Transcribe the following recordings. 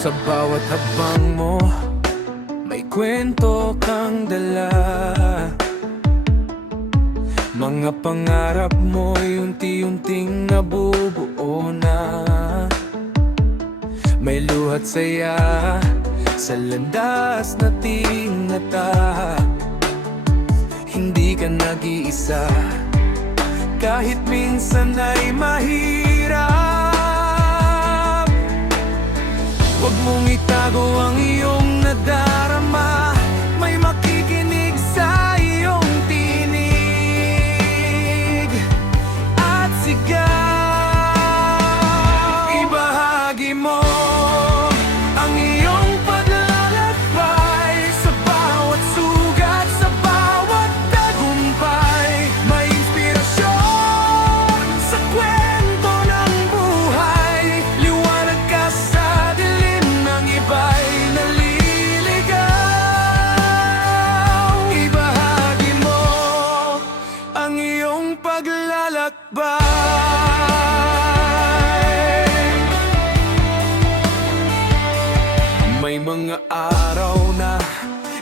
Sa bawat habang mo, may kwento kang dala. Mga pangarap mo'y unti-unting nabubuo na. May luhat saya sa landas na tinata. Hindi ka nag-iisa, kahit minsan ay mahirap. Huwag mong itago ang iyong nadarama. May makikinig sa iyong tinig at sigaw. Ibahagi mo ang iyong paglalakbay sa bawat sugat, sa bawat tagumpay. May inspirasyon sa kwento ng buhay. Liwanag ka sa dilim ng iba'y naliligaw. Ibahagi mo ang iyong paglalakbay. May mga araw na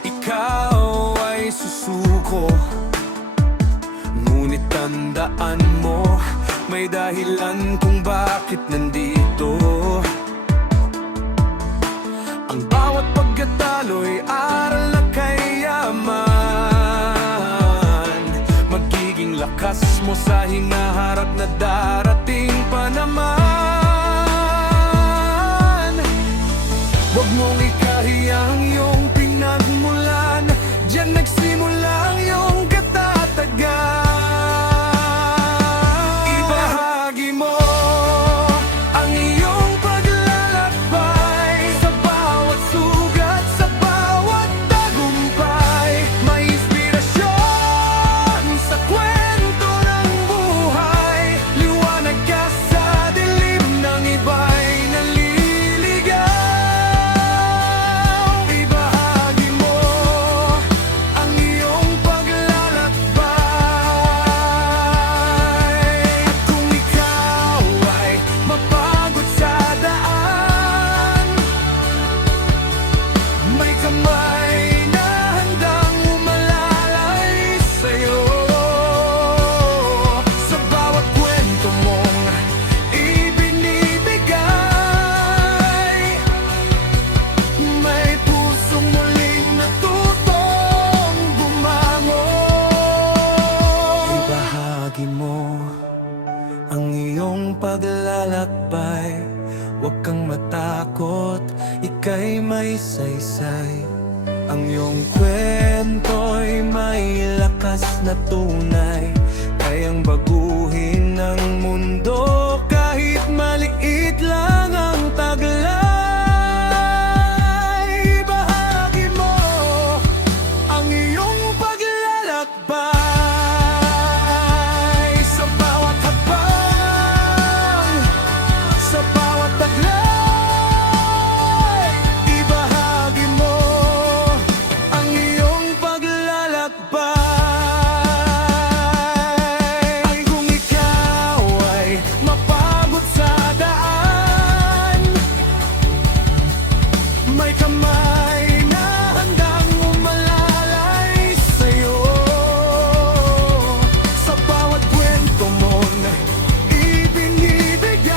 ikaw ay susuko, ngunit tandaan mo, may dahilan kung bakit nandito. Ang bawat pagkatalo'y aral na kayaman. Magiging lakas mo sa hinaharap na darating pa naman. Huwag mong ikahiya ang iyong pinagmulan. Diyan nagsimula ang iyong katatagan. Ibahagi mo ang iyong paglalakbay sa bawat sugat, sa bawat tagumpay. May inspirasyon sa kwento ng buhay. Liwanag ka sa dilim ng iba'y naliligaw. Ibahagi mo ang iyong paglalakbay. At kung ikaw ay mapagod sa daan, may kamay na handang umalalay sa'yo. Sa bawat kwento mong ibinibigay, may pusong muling natutong bumangon. Ibahagi mo ang iyong paglalakbay. Huwag kang matakot, ika'y may saysay. Ang iyong kwento'y may lakas na tunay, kayang baguhin ang mundo kahit maliit lang ang taglay. Ibahagi mo ang iyong paglalakbay sa bawat hakbang, sa bawat taglay. Ibahagi mo ang iyong paglalakbay. At kung ikaw ay mapagod sa daan, may kamay na handang umalalay sa'yo. Sa bawat kwento mong ibinibigay,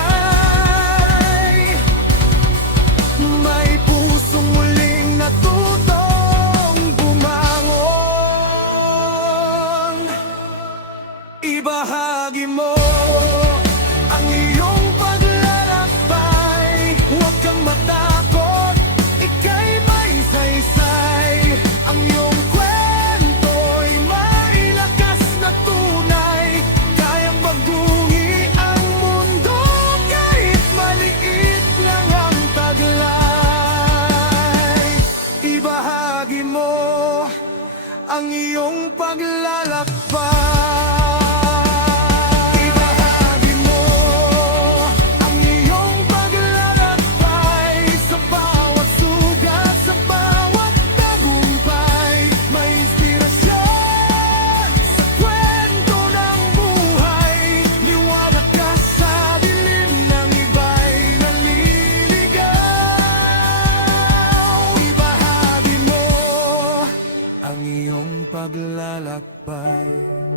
may pusong muling natutong bumangon. Ibahagi mo ang iyong paglalakbay. Huwag kang matakot, ika'y may saysay. Ang iyong kwento'y may lakas na tunay, kayang baguhin ang mundo kahit maliit lang ang taglay. Ibahagi mo ang iyong paglalakbay. Ibahagi mo ang iyong paglalakbay sa bawat sugat, sa bawat tagumpay. May inspirasyon sa kwento ng buhay. Liwanag ka sa dilim ng iba'y naliligaw. paglalakbay.